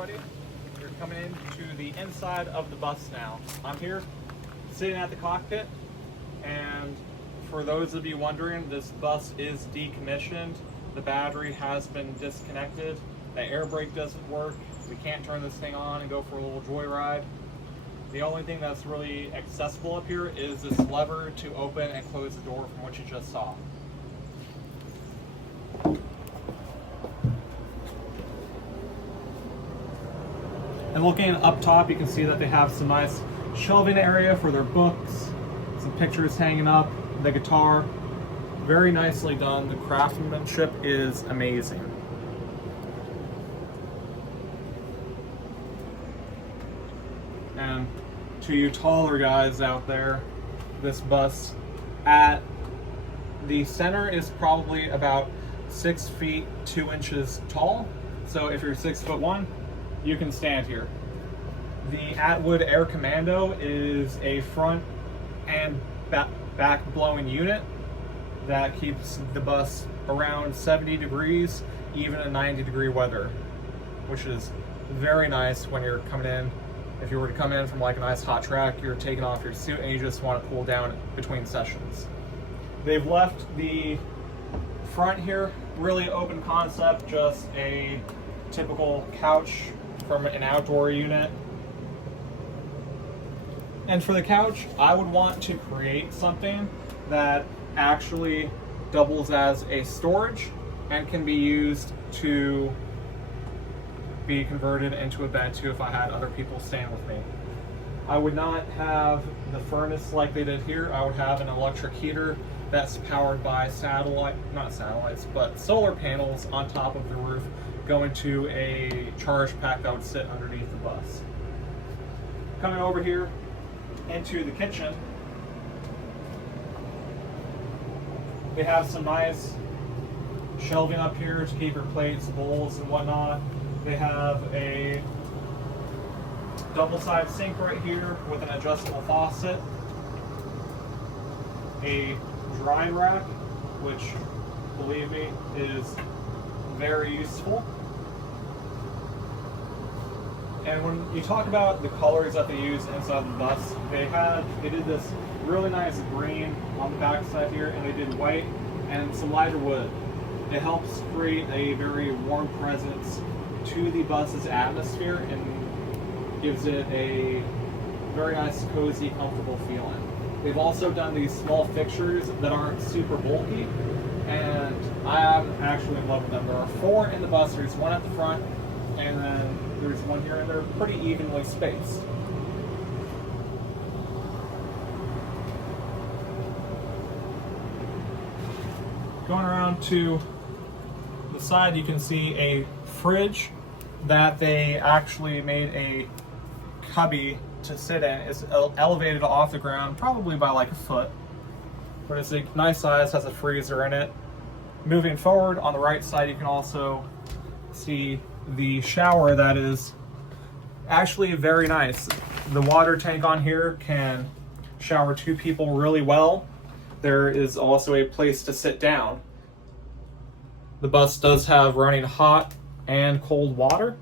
everybody. You're coming into the inside of the bus now. I'm here sitting at the cockpit, and for those of you wondering, this bus is decommissioned. The battery has been disconnected. The air brake doesn't work. We can't turn this thing on and go for a little joyride. The only thing that's really accessible up here is this lever to open and close the door from what you just saw. And looking up top, you can see that they have some nice shelving area for their books, some pictures hanging up, the guitar. Very nicely done. The craftsmanship is amazing. And to you taller guys out there, this bus at the center is probably about 6 feet 2 inches tall. So if you're 6'1", you can stand here. The Atwood Air Commando is a front and back blowing unit that keeps the bus around 70 degrees, even in 90-degree weather, which is very nice when you're coming in. If you were to come in from like a nice hot track, you're taking off your suit and you just want to cool down between sessions. They've left the front here really open concept, just a typical couch from an outdoor unit. And for the couch, I would want to create something that actually doubles as a storage and can be used to be converted into a bed too if I had other people staying with me. I would not have the furnace like they did here. I would have an electric heater that's powered by solar panels on top of the roof, going to a charge pack that would sit underneath the bus. Coming over here into the kitchen, they have some nice shelving up here to keep your plates, bowls, and whatnot. They have a double-sided sink right here with an adjustable faucet, a dry rack, which, believe me, is very useful. And when you talk about the colors that they use inside the bus, they did this really nice green on the back side here, and they did white and some lighter wood. It helps create a very warm presence to the bus's atmosphere and gives it a very nice, cozy, comfortable feeling. They've also done these small fixtures that aren't super bulky, and I'm actually in love with them. There are 4 in the bus. There's one at the front, and then there's one here, and they're pretty evenly spaced. Going around to the side, you can see a fridge that they actually made a cubby to sit in. It's elevated off the ground probably by like a foot, but it's a nice size, has a freezer in it. Moving forward on the right side, you can also see the shower that is actually very nice. The water tank on here can shower 2 people really well. There is also a place to sit down. The bus does have running hot and cold water,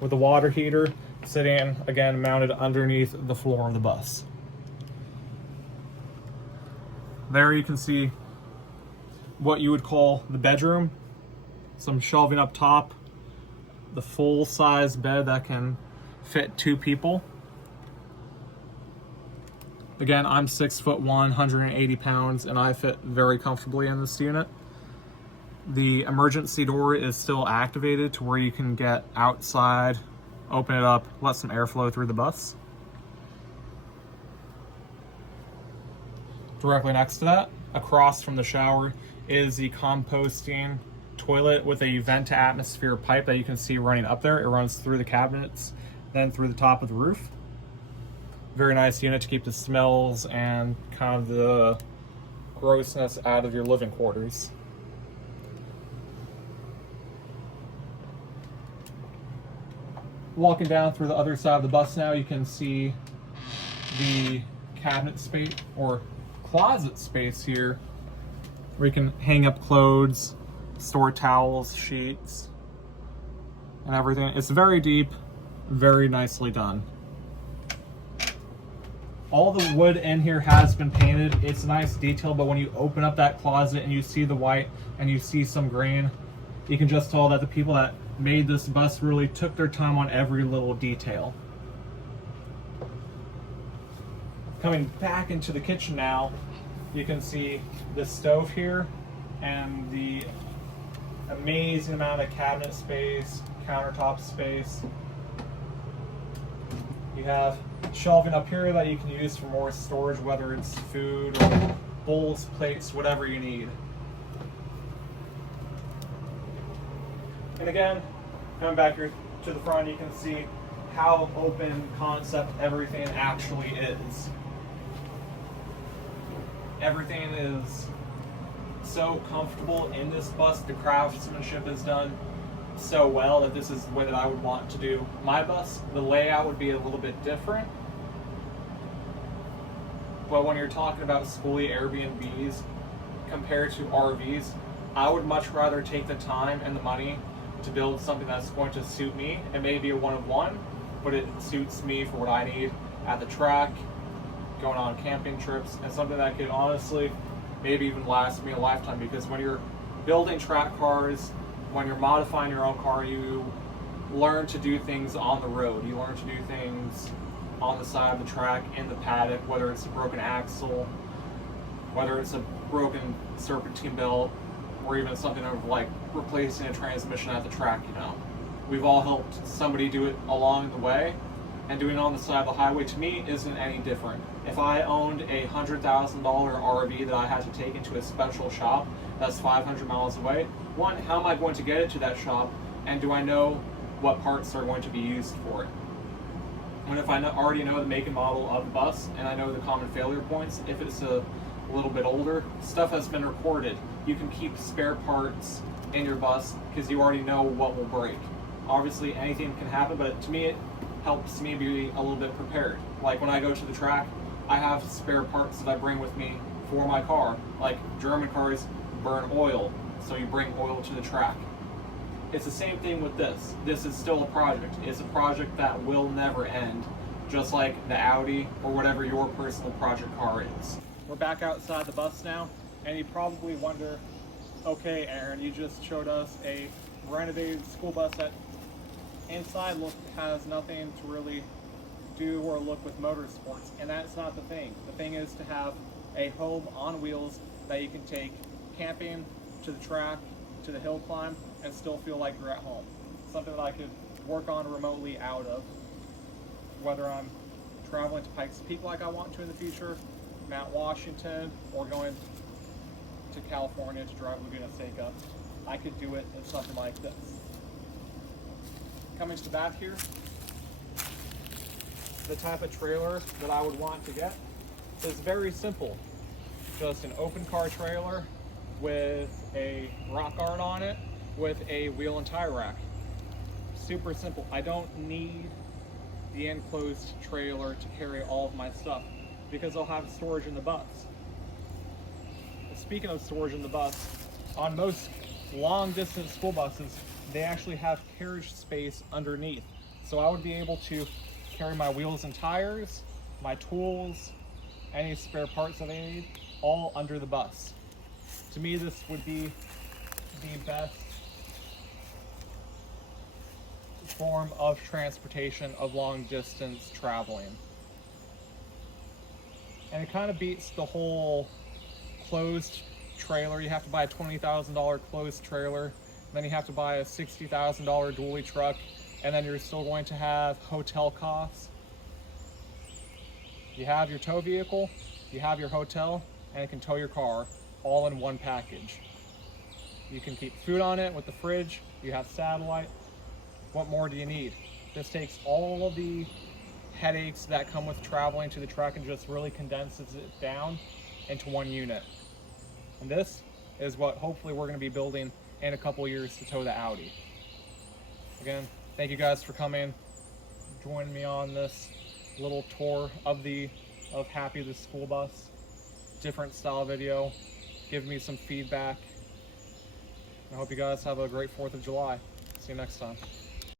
with the water heater sitting, again, mounted underneath the floor of the bus. There you can see what you would call the bedroom. Some shelving up top, the full-size bed that can fit 2 people. Again, I'm 6'1", 180 pounds, and I fit very comfortably in this unit. The emergency door is still activated to where you can get outside, open it up, let some airflow through the bus. Directly next to that, across from the shower, is the composting toilet with a vent to atmosphere pipe that you can see running up there. It runs through the cabinets, then through the top of the roof. Very nice unit to keep the smells and kind of the grossness out of your living quarters. Walking down through the other side of the bus now, you can see the cabinet space or closet space here, where you can hang up clothes, store towels, sheets. and everything. It's very deep, very nicely done. All the wood in here has been painted. It's a nice detail, but when you open up that closet and you see the white and you see some green, you can just tell that the people that made this bus really took their time on every little detail. Coming back into the kitchen now, you can see the stove here and the amazing amount of cabinet space, countertop space. You have shelving up here that you can use for more storage, whether it's food or bowls, plates, whatever you need. And again, coming back here to the front, you can see how open concept everything actually is. Everything is so comfortable in this bus. The craftsmanship is done so well that this is the way that I would want to do my bus. The layout would be a little bit different, but when you're talking about Skoolie Airbnbs compared to RVs, I would much rather take the time and the money to build something that's going to suit me. It may be a one-of-one, but it suits me for what I need at the track, going on camping trips, and something that could honestly maybe even last me a lifetime. Because when you're building track cars, when you're modifying your own car, you learn to do things on the road. You learn to do things on the side of the track, in the paddock, whether it's a broken axle, whether it's a broken serpentine belt, or even something of like replacing a transmission at the track. You know, we've all helped somebody do it along the way, and doing it on the side of the highway to me isn't any different. If I owned a $100,000 RV that I had to take into a special shop that's 500 miles away, one, how am I going to get it to that shop, and do I know what parts are going to be used for it? And if I already know the make and model of the bus, and I know the common failure points, if it's a little bit older, stuff has been recorded. You can keep spare parts in your bus because you already know what will break. Obviously anything can happen, but to me it helps me be a little bit prepared. Like when I go to the track, I have spare parts that I bring with me for my car. Like German cars burn oil, so you bring oil to the track. It's the same thing with this. This is still a project. It's a project that will never end, just like the Audi or whatever your personal project car is. We're back outside the bus now, and you probably wonder, okay, Aaron, you just showed us a renovated school bus that inside has nothing to really do or look with motorsports, and that's not the thing. The thing is to have a home on wheels that you can take camping, to the track, to the hill climb, and still feel like you're at home. Something that I could work on remotely out of, whether I'm traveling to Pikes Peak like I want to in the future, Mount Washington, or going to California to drive Laguna Seca. I could do it in something like this. Coming to the back here, the type of trailer that I would want to get is very simple. Just an open car trailer with a rock art on it with a wheel and tire rack. Super simple. I don't need the enclosed trailer to carry all of my stuff because I'll have storage in the bus. Speaking of storage in the bus, on most long distance school buses, they actually have carriage space underneath. So I would be able to carry my wheels and tires, my tools, any spare parts that I need, all under the bus. To me, this would be the best form of transportation of long distance traveling. And it kind of beats the whole closed trailer. You have to buy a $20,000 closed trailer, then you have to buy a $60,000 dually truck, and then you're still going to have hotel costs. You have your tow vehicle, you have your hotel, and it can tow your car all in one package. You can keep food on it with the fridge, you have satellite. What more do you need? This takes all of the headaches that come with traveling to the track and just really condenses it down into one unit. And this is what hopefully we're going to be building in a couple years to tow the Audi. Again, thank you guys for coming, joining me on this little tour of Happy the school bus. Different style video. Give me some feedback. I hope you guys have a great 4th of July. See you next time.